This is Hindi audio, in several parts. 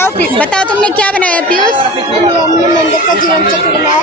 बताओ बताओ तुमने क्या बनाया पीयूष? हमने मंदिर का जीवन चक्र बनाया।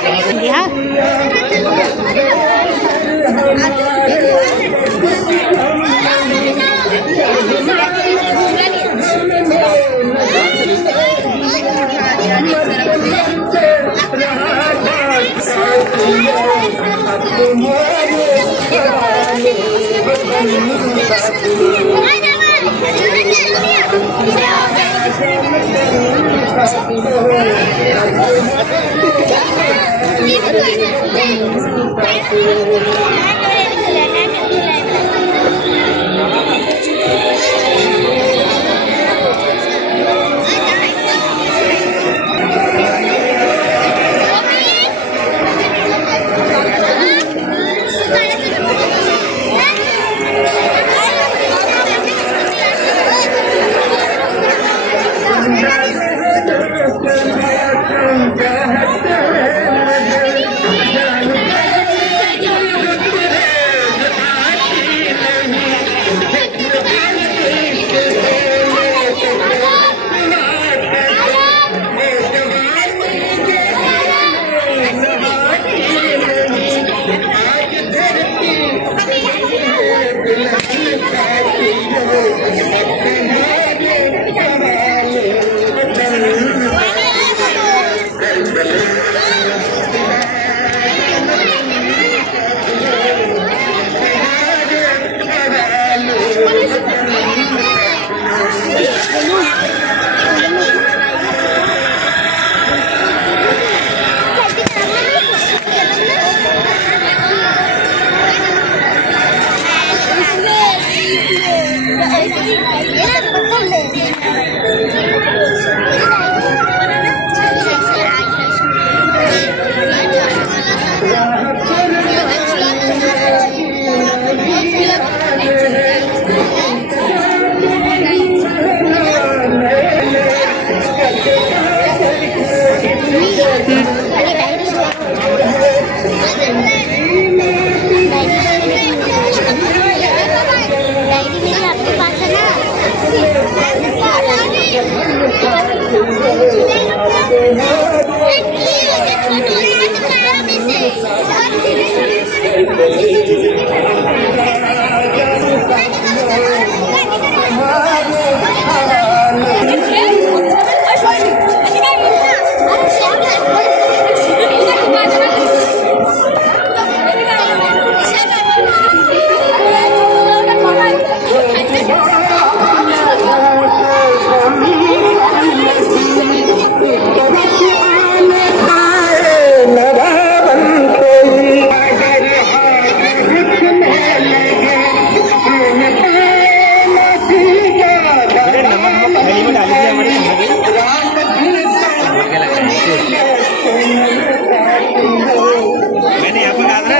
मैंने यहाँ पर कहा था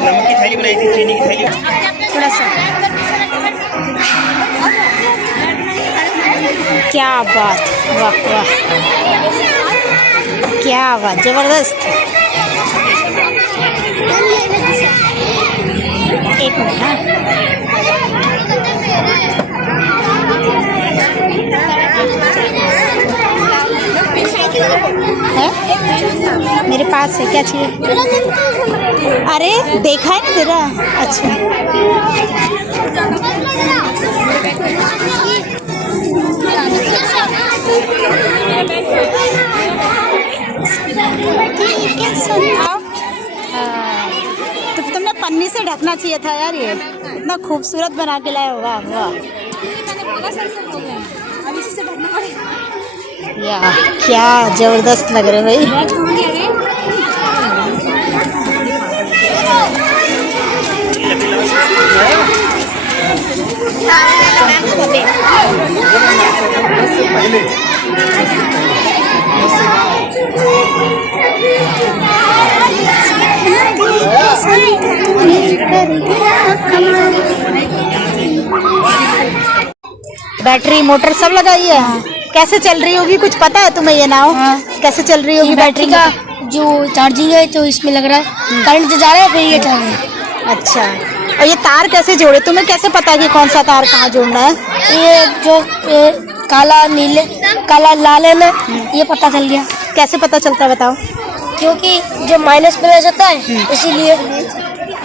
नमक की थैली बनाई थी, चीनी की थैली थोड़ा सा। क्या बात, वाह वाह, क्या बात, जबरदस्त। एक मिनट है, मेरे पास है, क्या चाहिए? अरे देखा है ना तेरा। अच्छा तो तुमने पन्नी से ढकना चाहिए था यार, ये इतना खूबसूरत बना के लाए। वाह वाह, यार क्या जबरदस्त लग रहे भाई। बैटरी मोटर सब लगाई है। कैसे चल रही होगी, कुछ पता है तुम्हें ये नाव? कैसे चल रही होगी? बैटरी का जो चार्जिंग है तो इसमें लग रहा है करंट जा रहा है, फिर ये चल रहा है। अच्छा, और ये तार कैसे जोड़े? तुम्हें कैसे पता कि कौन सा तार कहाँ जोड़ना है? ये जो काला नीले काला लाल है ना, ये पता चल गया। कैसे पता चलता है बताओ? क्योंकि जो माइनस प्लस होता है इसीलिए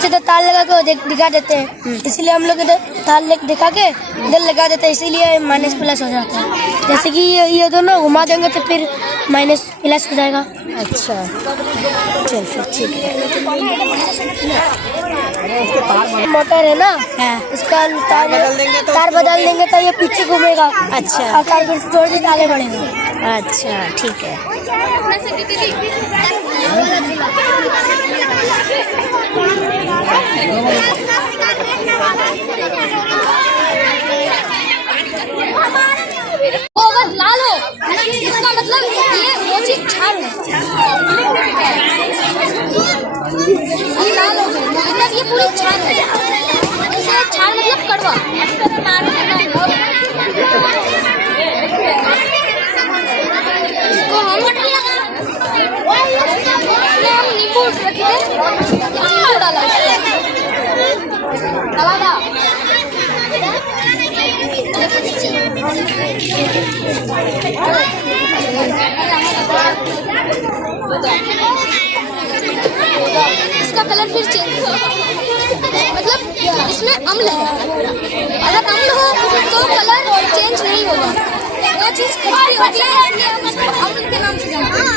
तो तार लगा के दिखा देते हैं, इसीलिए हम लोग इधर तार दिखा के इधर लगा देते हैं, इसीलिए माइनस प्लस हो जाता है। जैसे कि ये दोनों घुमा देंगे तो फिर माइनस प्लस हो जाएगा। अच्छा चल फिर ठीक है। मोटर है ना, हाँ। इसका तार बदल देंगे तो ये पीछे घूमेगा। अच्छा। और तार जोड़ के आगे बढ़ेगा। अच्छा ठीक है। वो अगर लाल हो इसका मतलब ये वो चीज छाल है। लाल हो मतलब ये पूरी छाल है। जैसे छाल मतलब कड़वा। इसको हम नींबू रखे थे, नींबू डाला इसका कलर फिर चेंज हुआ। मतलब इसमें अम्ल है, अगर अम्ल हो तो कलर चेंज नहीं होगा। वो चीज खट्टी होती है, इसलिए हम इसको अम्ल के नाम से जानते हैं।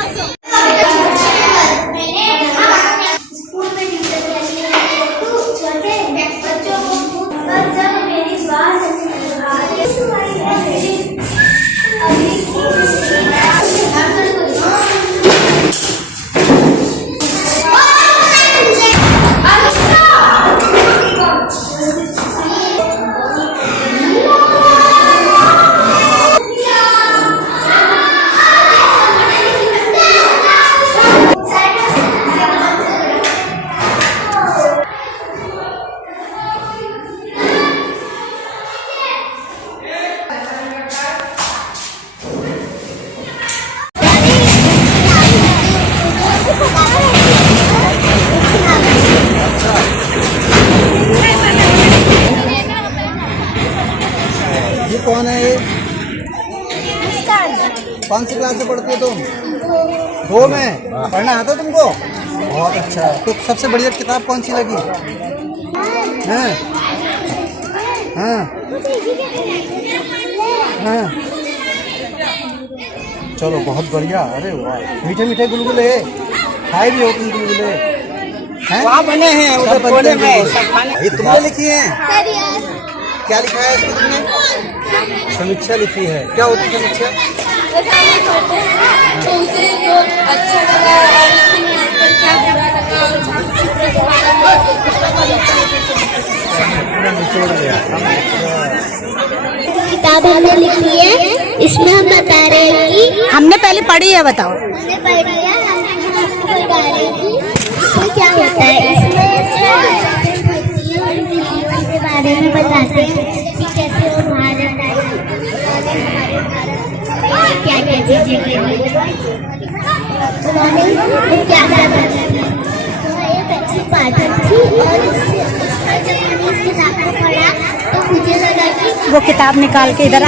ये कौन है? ये कौन सी क्लास से पढ़ती हो तुम? 2 में। पढ़ना आता तुमको? बहुत अच्छा। तो सबसे बढ़िया किताब कौन सी लगी? हाँ हाँ हाँ, चलो बहुत बढ़िया। अरे वाह, मीठे मीठे गुलगुले खाए भी हो तुम? गुलगुले वहाँ बने हैं उधर कोने में। ये तुमने लिखी है? क्या लिखा है इसमें तुमने? समीक्षा लिखी है। क्या होती है समीक्षा? किताब हमने लिखी है, इसमें हम बता रहे हैं कि हमने पहले पढ़ी है, बताओ। हमने पढ़ लिया, हम बता रहे हैं कि इसमें क्या होता है। इसमें के बारे में बताते हैं कि कैसे वो भारत आए, क्या क्या चीजें करी, उन्होंने क्या क्या बताया। तो एक अच्छी पाठक थी और जब मैंने इस किताब को पढ़ा तो मुझे लगा कि वो किताब निकाल के इधर आ।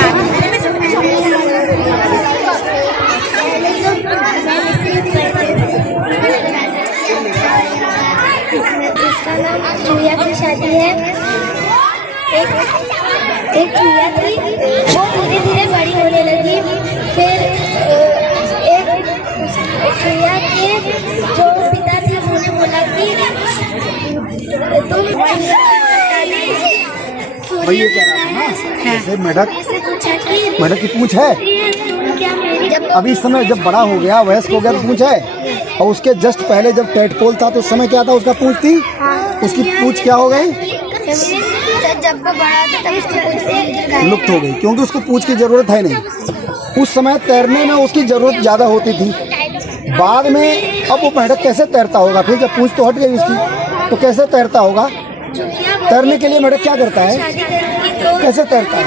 इसका नाम चूया की शादी है। एक चूया थी, वो धीरे धीरे बड़ी होने लगी। फिर एक चूया के जो पिता थे उन्होंने बोला कि तुम ये कह रहा था ना, जैसे मेढक की पूंछ है। अभी इस समय जब बड़ा हो गया, वयस्क हो गया तो पूंछ है, और उसके जस्ट पहले जब टेडपोल था तो उस समय क्या था? उसका पूंछ थी। उसकी पूंछ क्या हो गई? जब वो बड़ा था तब उसकी पूंछ लुप्त हो गई, क्योंकि उसको पूंछ की जरूरत है नहीं। उस समय तैरने में उसकी जरूरत ज्यादा होती थी। बाद में अब वो मेढक कैसे तैरता होगा? फिर जब पूंछ तो हट गई उसकी, तो कैसे तैरता होगा? तैरने के लिए मेढक क्या करता है? कैसे तैरता है?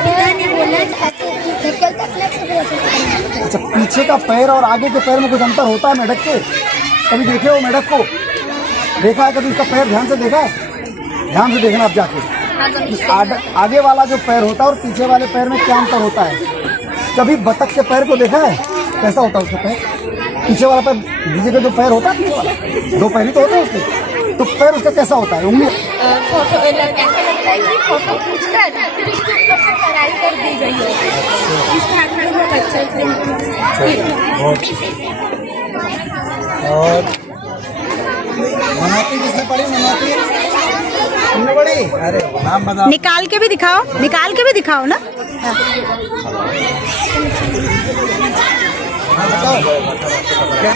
अच्छा, पीछे का पैर और आगे के पैर में कुछ अंतर होता है मेढक के? कभी देखे हो मेढक को? देखा है कभी उसका पैर? ध्यान से देखा है? ध्यान से देखना आप जाके। आगे वाला जो पैर होता है और पीछे वाले पैर में क्या अंतर होता है? कभी बतख के पैर को देखा है? कैसा होता है उसका पैर? पीछे वाला पैर, नीचे का जो पैर होता है, दो पैर ही तो होते हैं उसके, तो पैर उसका कैसा होता है? उंगली फोटो ऐसा लगता है कि फोटो खींचकर फिर उसके ऊपर से कढ़ाई कर दी गई है। इस खाकर वो अच्छा और मनाती किसने पढ़ी? मनाती तुमने पढ़ी? अरे नाम बताओ। निकाल के भी दिखाओ, निकाल के भी दिखाओ ना। हाँ, बताओ। क्या?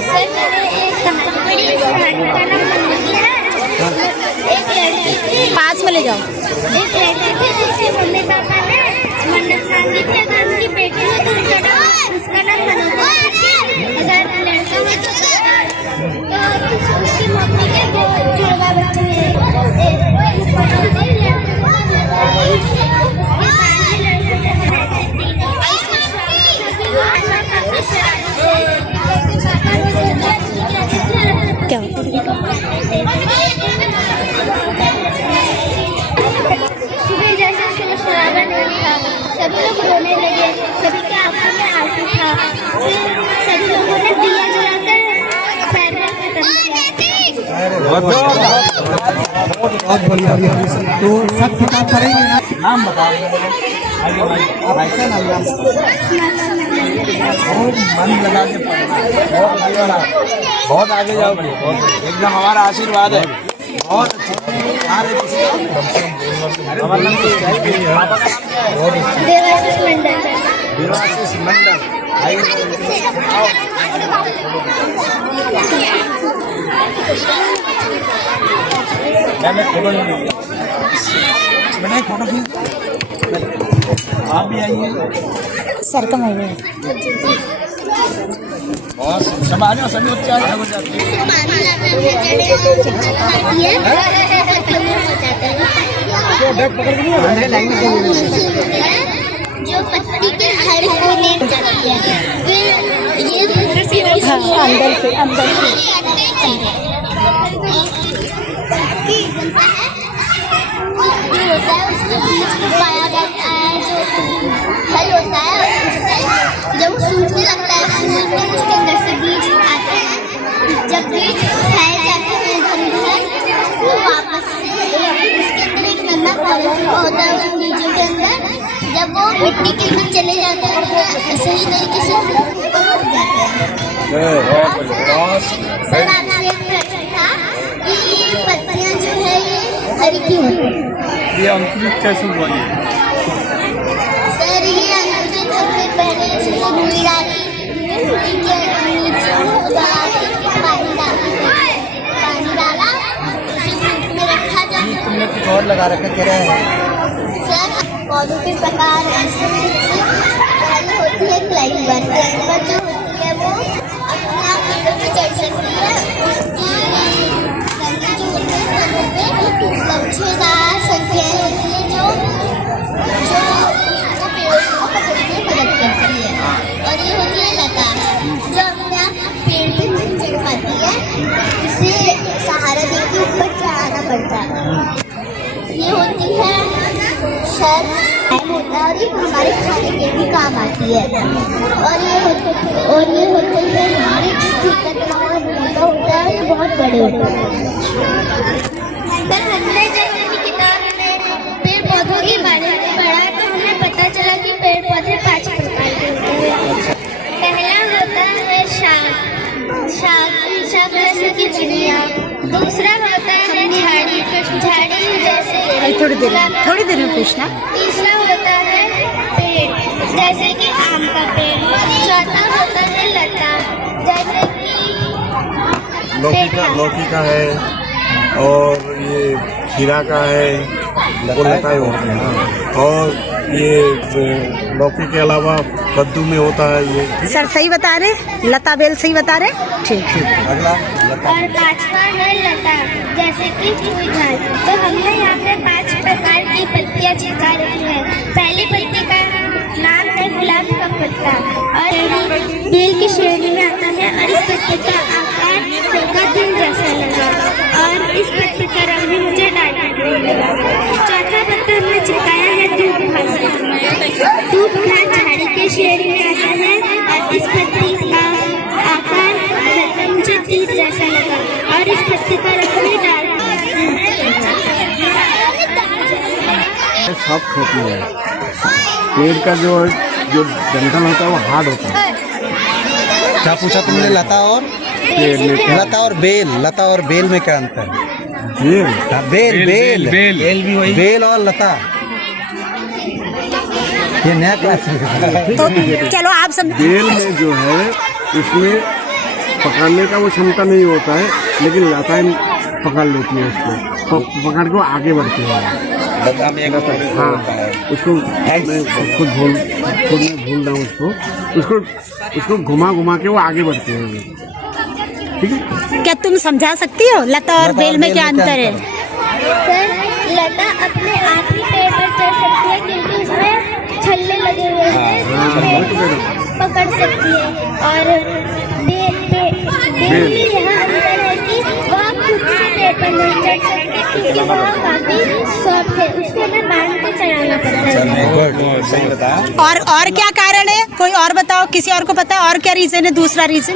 पास में ले जाओ। एक लड़की थी जिसके मम्मी पापा ने मन्नत मांगी थी अगर उनकी बेटी हो तो उसका नाम मनोज। अगर लड़का हो तो उसकी मम्मी के दो जुड़वा बच्चे हैं। क्या सुबह जैसे शराबा नहीं था, सभी लोग रोने लगे, सभी के आंखों में आंसू था। फिर सभी लोगों ने दिया जलाकर सैरना खत्म किया। बहुत बढ़िया। तो सब किताब पढ़ेंगे ना? नाम बताओ। मन लगा के पढ़ना, बहुत आगे जाओगे, एकदम हमारा आशीर्वाद है। बहुत अच्छे। देवाशीष मंडल। देवाशीष मंडल। फोटो खींच, आप भी आइए। सर कम हो गया। और सब आ जाओ, सभी बच्चे आ जाओ। जो पत्ती के हर कोने जाती है, फिर ये अंदर से होता है उसके बीच में पाया जाता है। जो फल होता है उससे जब वो सूखने लगता है उसके अंदर से बीज आते हैं। जब बीज फैल जाते हैं इधर उधर तो वापस से उसके अंदर एक नन्हा पौधा होता है उन बीजों के अंदर। जब वो मिट्टी के अंदर चले जाते हैं तो सही तरीके से उग जाते हैं। सर आपसे एक प्रश्न था कि ये पत्तियाँ जो है ये हरी क्यों होती है? ये अंकुरित कैसे हुआ? सर ये अंकुरित होने पहले इसमें रुई डाली, रुई के नीचे पानी डाला, उसे धूप में रखा जाता। तुमने कुछ और लगा रखा क्या है? सर पौधों के प्रकार ऐसे पहले होती है क्लाइंबर। क्लाइंबर जो होती है वो अपने आप पेड़ों पे चढ़ सकती है। उसकी डंडी जो होती है पेड़ों पे लच्छेदार संख्याएं होती है जो पेड़ों को पकड़ने में मदद करती है। और ये होती है लता जो अपने आप पेड़ पे नहीं चढ़ पाती है, इसे सहारा देके ऊपर चढ़ाना पड़ता है। ये होती है शर होता है और ये हमारे खाने के भी काम आती है। और ये होते हैं जिसका मोटा होता है, ये बहुत बड़े होते हैं। सर हमने जब अपनी किताब में पेड़ पौधों के बारे में पढ़ा तो हमें पता चला कि पेड़ पौधे 5 प्रकार के होते हैं। पहला होता है शाक जैसे कि चिड़िया। दूसरा होता है झाड़ी जैसे थोड़ी देर में पूछना। तीसरा होता है पेड़ जैसे कि आम का पेड़। चौथा होता है लता जैसे कि लौकी का है और ये खीरा का है, वो लताएं होती हैं। और ये लौकी के अलावा कद्दू में होता है ये। सर सही बता रहे, लता बेल सही बता रहे। ठीक। अगला और पांचवा है लता जैसे कि फूल झाड़। तो हमने यहाँ पे 5 प्रकार की पत्तियाँ चिपका रखी है। पहली पत्ती का नाम है गुलाब का पत्ता और बेल की श्रेणी में आता है। और इस पत्ते का आकार हल्का दिल जैसा लगा और इस पत्ते का रंग भी मुझे डार्क ग्रीन लगा। चौथा पत्ता हमने चिपकाया है धूप घास झाड़ी के के शेड में आता है और इस पत्ती का आकार मुझे तीर जैसा लगा और इस पत्ती का रंग भी डार्क सॉफ्ट होती है। पेड़ का जो डंठल होता है वो हार्ड होता है। क्या पूछा तुमने? लता और पेड़ में क्या? लता और बेल, लता और बेल में क्या अंतर है? बेल हाँ, बेल बेल बेल भी वही। बेल और लता, ये नया क्लास में। तो चलो आप सब बेल में जो है उसमें पकड़ने का वो क्षमता नहीं होता है, लेकिन लताएं पकड़ लेती है उसको, पकड़ के वो आगे बढ़ती है। लता में एक हाँ, उसको मैं खुद में भूल रहा हूँ उसको घुमा के वो आगे बढ़ते हैं। ठीक है, क्या तुम समझा सकती हो लता और बेल में क्या अंतर है? सर, लता अपने आप ही पेड़ पर चढ़ सकती है क्योंकि उसमें छल्ले लगे हुए हैं जो पेड़ पकड़ सकती है और बेल में यहाँ अंतर है कि वह खुद से पेड़ पर नहीं चढ़ सकती क्योंकि वह काफी सॉफ्ट है, उसको हमें बांध के चढ़ाना पड़ता है। सही बताया। और क्या कारण है? कोई और बताओ, किसी और को पता है और क्या रीजन है? दूसरा रीजन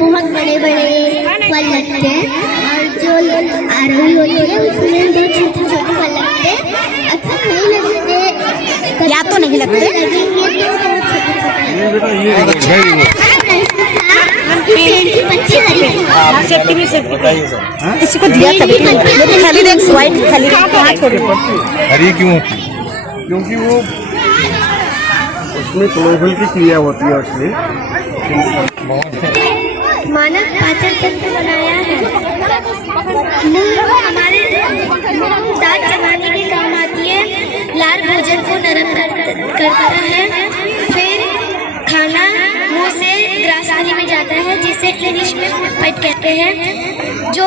बहुत बड़े बड़े फल लगते हैं और जो आरोही होती है उसमें दो छोटे छोटे फल लगते हैं। अच्छा नहीं लगते या तो नहीं लगते? किसी को दिया कभी? खाली देख, व्हाइट खाली कहाँ छोड़ी? हरी क्यों? क्योंकि वो उसमें क्लोरोफिल की क्रिया होती है उसमें। मानव पाचन तंत्र बनाया है। मूंग हमारे दांत चबाने के काम आती है। लार भोजन को नरम करता है। फिर खाना मुंह से ग्रासरी में जाता है जिसे इंग्लिश में फुटपेट कहते हैं, जो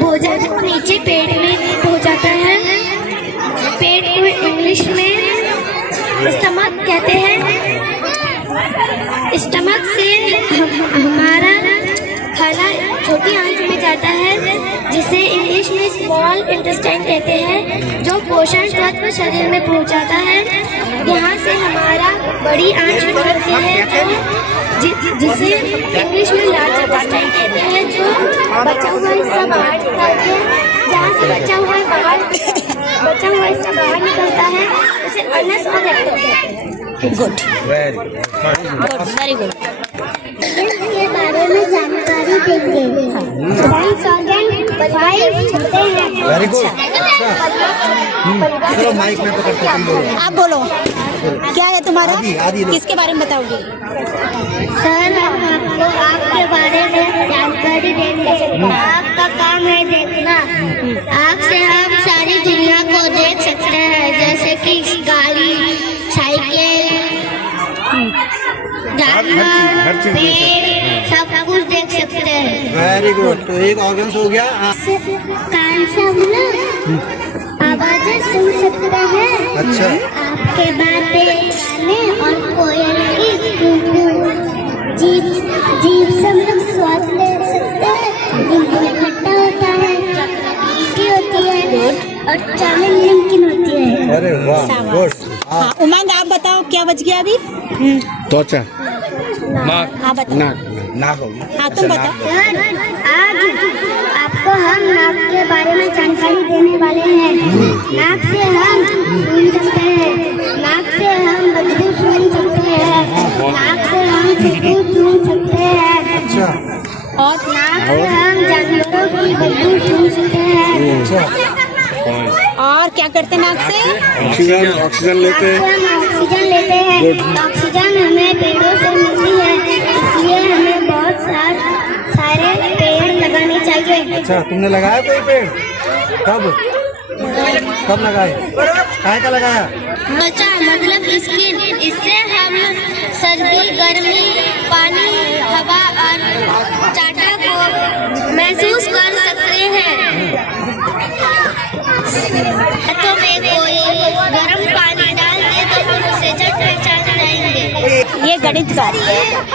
भोजन को नीचे पेट में पहुंचाता है। पेट को इंग्लिश में स्टमक कहते हैं। स्टमक से हमारा खाना छोटी आंत में जाता है जिसे इंग्लिश में स्मॉल इंटेस्टाइन कहते हैं, जो पोषण तत्व शरीर में पहुंचाता है। यहाँ से हमारा बड़ी आंत शुरू होती है जिसे इंग्लिश में लार्ज इंटेस्टाइन कहते हैं, जो बचा हुआ हिस्सा बाहर निकालते हैं। जहाँ से बचा हुआ हिस्सा बाहर निकलता है उसे अनस और रेक्टम कहते हैं। Good, very good. इसके बारे में जानकारी देंगे। Very good. चलो माइक में पकड़ के तुम बोलो। आप बोलो, क्या है तुम्हारा? किसके बारे में बताओगे? सर, हम आपको आपके बारे में जानकारी देंगे। आपका काम है देखना। आँख से हम सारी दुनिया को देख सकते हैं, जैसे कि गाड़ी, साइकिल, जानवर, पेड़, सब कुछ देख सकते हैं। Very good. तो एक ऑर्गन हो गया। कान से हम लोग आवाजें सुन सकते हैं। अच्छा। आपके बातें गाने और कोयल की जीभ से हम लोग स्वाद ले सकते हैं। नींबू खट्टा होता है, मीठी होती है और चावल नमकीन होती है। अरे वाह, गुड। हाँ, उमंग आप बताओ क्या बच गया अभी? त्वचा, हाँ बताओ। नाक होगी। हाँ तुम बताओ। आज आपको हम नाक के बारे में जानकारी देने वाले हैं। नाक से हम सुन सकते हैं, नाक से हम बदबू सुन सकते हैं, नाक से हम खुशबू सुन सकते हैं। अच्छा। और नाक से हम जानवरों की बदबू सुन सकते हैं। और क्या करते हैं नाक से? ऑक्सीजन लेते हैं। हम ऑक्सीजन लेते हैं। ऑक्सीजन हमें पेड़ों से मिलती है, इसलिए हमें बहुत सारे पेड़ लगाने चाहिए। अच्छा, तुमने लगाया कोई पेड़? कब लगाए? काहे का लगाया? त्वचा मतलब स्किन, इससे हम सर्दी, गर्मी, पानी, हवा और चाटा को महसूस कर सकते हैं। हाथों में कोई गर्म पानी डाल दे तो हम उसे झट पहचान जाएंगे। ये गणित का।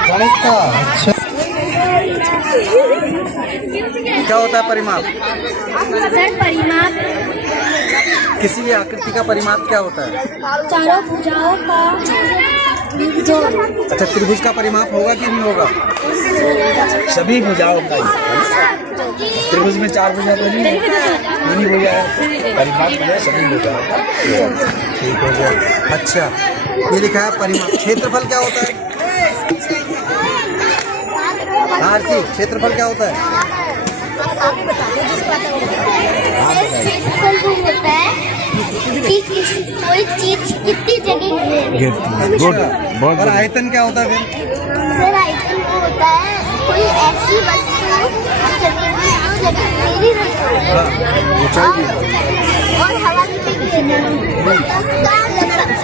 गणित का। अच्छा। क्या होता है परिमाप? सर, परिमाप किसी भी आकृति का परिमाप क्या होता है? चारों भुजाओं का जो अच्छा, त्रिभुज का परिमाप होगा कि नहीं होगा? सभी भुजाओं का त्रिभुज में 4 भुजा तो नहीं भुजा है, परिमाप है सभी भुजाओं का। ठीक हो गया। अच्छा, ये लिखा है परिमाप। क्षेत्रफल क्या होता है? आरसी, क्षेत्रफल क्या होता है? क्षेत्रफल वो होता है कि कोई चीज कितनी जगह गुड। और आयतन क्या होता है फिर? सर आयतन वो होता है कोई ऐसी वस्तु जो जगह मेरी और हवा में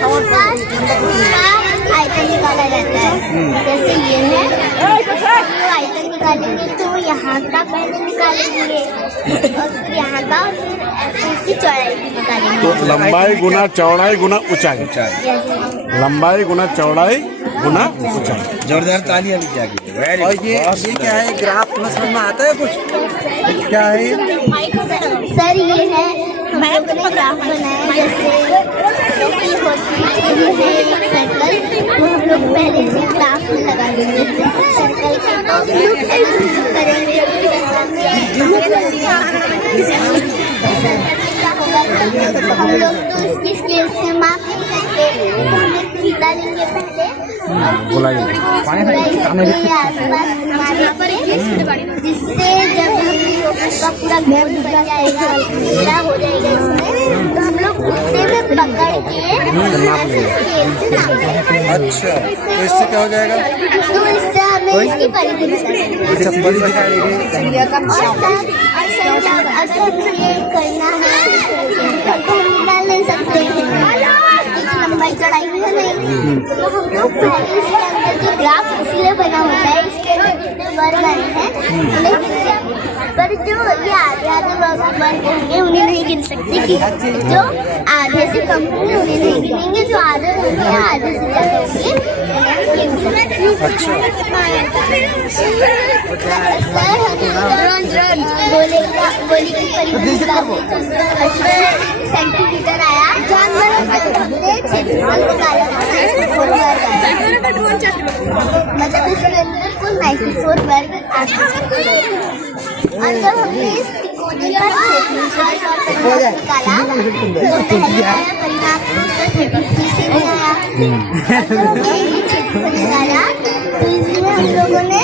उसका आयतन निकाला जाता है। जैसे ये है, तो आयतन निकालेंगे तो यहाँ का पहले निकालेंगे और फिर यहाँ का, फिर ऐसे इसकी चौड़ाई भी निकालेंगे। तो लंबाई गुना चौड़ाई गुना ऊंचाई, लंबाई गुना चौड़ाई गुना ऊंचाई। जोरदार तालियां भी जागी। और ये क्या है? ग्राफ समझ में आता है कुछ? क्या है? सर ये है, हम लोगों ने ग्राफ बनाया जैसे ये है एक सर्कल, वो हम लोग पहले से ग्राफ में लगा देंगे। सर्कल का करेंगे हम लोग तो इसकी स्केल से माप नहीं सकते, तो हम एक फीता लेंगे पहले जिससे जब हम लोग का पूरा घर बन जाएगा, पूरा हो जाएगा इसमें, तो हम लोग कुत्ते में पकड़ के ऐसे स्केल से नापेंगे। अच्छा, तो इससे क्या हो जाएगा? तो इससे हमें इसकी परिधि अगर ये करना है तो हम निकाल नहीं सकते हैं, लंबाई चढ़ाई भी है नहीं, तो हम लोग पहले इसके अंदर जो ग्राफ इसलिए बना होता है, इसके अंदर जितने वर्ग आए हैं लेकिन पर जो ये आधे वर्ग होंगे उन्हें नहीं गिन सकते, कि जो आधे से कम होंगे उन्हें नहीं गिनेंगे, जो आधे होंगे आधे से ज़्यादा होंगे उन्हें गिन सकते। गोली की परिधि सेंटीमीटर आया, मतलब इसके अंदर कुल 94 वर्ग और जब हमने इस तिकोने का निकाला तो पहले आया परिणाम 33 से आया, निकाला तो इसमें हम लोगों ने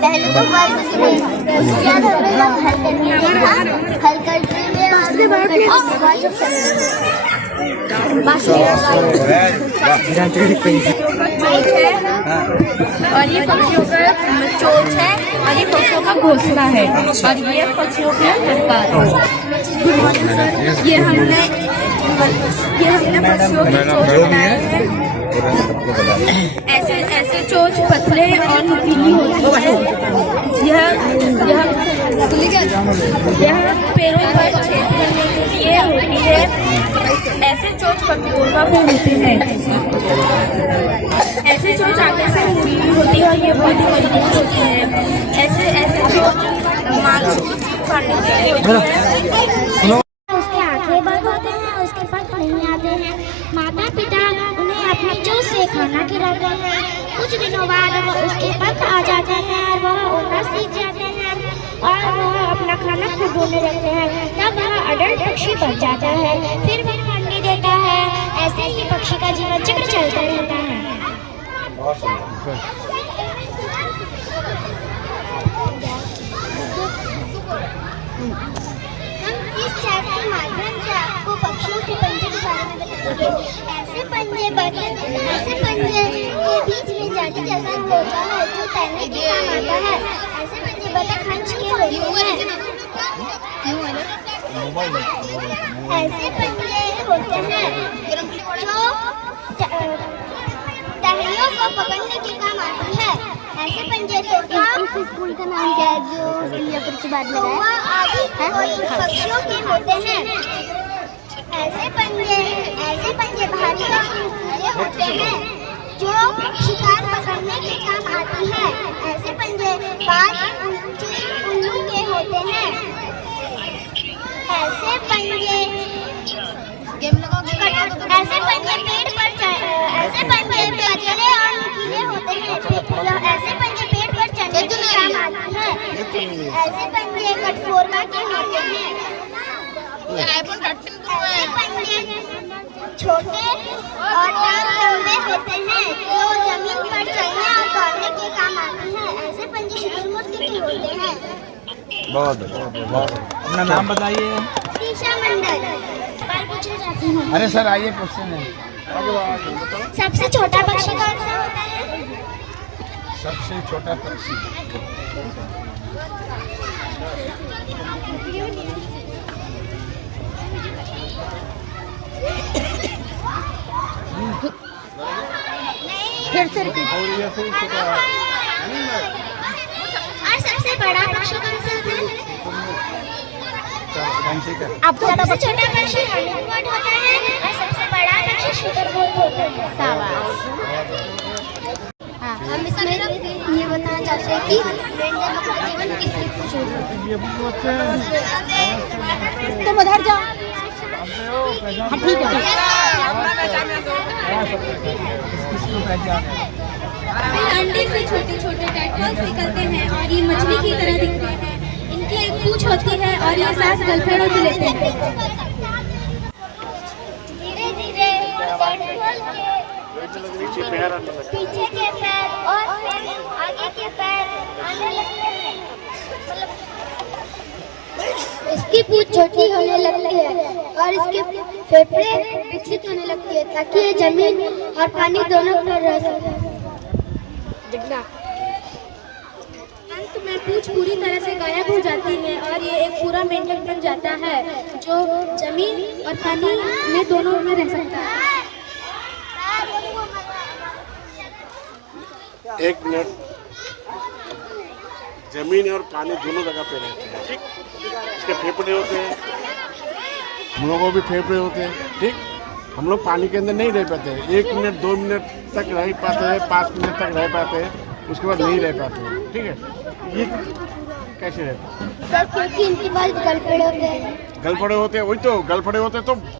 पहले तो वर्ग उसके बाद हमें जब हल करने देखा, हल करते और ये पक्षियों का चोंच है और ये पक्षियों का घोंसला है और ये पक्षियों का प्रकार है। ये हमने पक्षियों की चोंच बनाए हैं। ऐसे चोंच पतले और नुकीली होती है। यह पैरों पर छेद करने के लिए होती है। ऐसे चोंच कठोरता में होते हैं। ऐसे चोंच आगे से मुड़ी होती है और ये बहुत ही मजबूत होती है। ऐसे चोंच मांस को फाड़ने के लिए होती है। उसके आंखें बंद होते हैं, उसके पंख नहीं आते हैं। माता पिता उन्हें अपनी चोंच से खाना खिलाते हैं। कुछ दिनों बाद उसके पंख आ जाते हैं और वह उड़ना सीख जाते हैं और वह अपना खाना खुद ढूंढने लगते हैं। तब वह अडल्ट पक्षी बन जाता है, फिर वह अंडे देता है। ऐसे ही पक्षी का जीवन चक्र चलता रहता है। इस चैट के माध्यम से आपको पक्षियों के पंजे के बारे में बताएंगे। ऐसे पंजे के बीच में जाली जैसा होता है जो तैरने के काम आता है। ऐसे पंजे बतख हंस के होते हैं। ऐसे पंजे होते हैं जो टहनियों को पकड़ने के काम आती है। ऐसे पंजे इस स्कूल का नाम क्या है जो इंडिया के बाद लगा है? पक्षियों के होते हैं। ऐसे पंजे भारी होते हैं जो शिकार पकड़ने के काम आती है। ऐसे पंजे 5 ऊंचे उल्लू के होते हैं। ऐसे पंजे पेड़ पर ऐसे पंजे पतले और नुकीले होते हैं। ऐसे पंजे पेड़ पर चढ़ने के काम आते हैं। ऐसे पंजे कठफोरवा के होते हैं। ऐसे पंजे छोटे और टांग लंबे होते हैं जो जमीन पर चलने और दौड़ने के काम आते हैं। ऐसे पंजे शुतुरमुर्ग के होते हैं। बहुत अपना नाम बताइए। शीशा मंडल। सवाल पूछना चाहती हूँ। अरे सर आइए क्वेश्चन है। सबसे छोटा पक्षी कौन सा होता है? सबसे छोटा पक्षी फिर से repeat। और सबसे बड़ा पक्षी कौन सा होता है? आपको सबसे छोटा पक्षी हमिंगबर्ड होता है और सबसे बड़ा पक्षी शुतुरमुर्ग होता है। शाबाश। हम इसमें ये बताना चाहते हैं कि मेंढक अपना जीवन किस लिए छोड़ता है। तुम उधर जाओ। हाँ ठीक है। अंडे से छोटे छोटे टैडपोल्स निकलते हैं और ये मछली की तरह दिखते हैं। इनकी एक पूंछ होती है और ये सांस गलफड़ों से लेते हैं। धीरे धीरे पीछे के पैर और फिर आगे के पैर आने लगते हैं। इसकी पूंछ छोटी होने लगती है और इसके फेफड़े विकसित होने लगती है ताकि ये जमीन और पानी दोनों पर रह सके। अंत में पूंछ पूरी तरह से गायब हो जाती है और ये एक पूरा मेंढक बन जाता है जो जमीन और पानी में दोनों में रह सकता है। एक मिनट। जमीन और पानी दोनों जगह पे रहते हैं, ठीक। इसके फेफड़े होते हैं, हम लोगों को भी फेफड़े होते हैं, ठीक। हम लोग पानी के अंदर नहीं रह पाते हैं। 1 मिनट 2 मिनट तक रह पाते हैं, 5 मिनट तक रह पाते हैं, उसके बाद नहीं रह पाते हैं, ठीक है। ये कैसे रहता है? सर क्योंकि इनके पास गलफड़े होते हैं। गलफड़े होते हैं, वही तो गलफड़े होते हैं तो